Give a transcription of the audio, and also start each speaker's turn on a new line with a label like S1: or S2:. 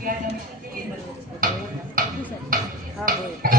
S1: diariamente. Ah, bueno.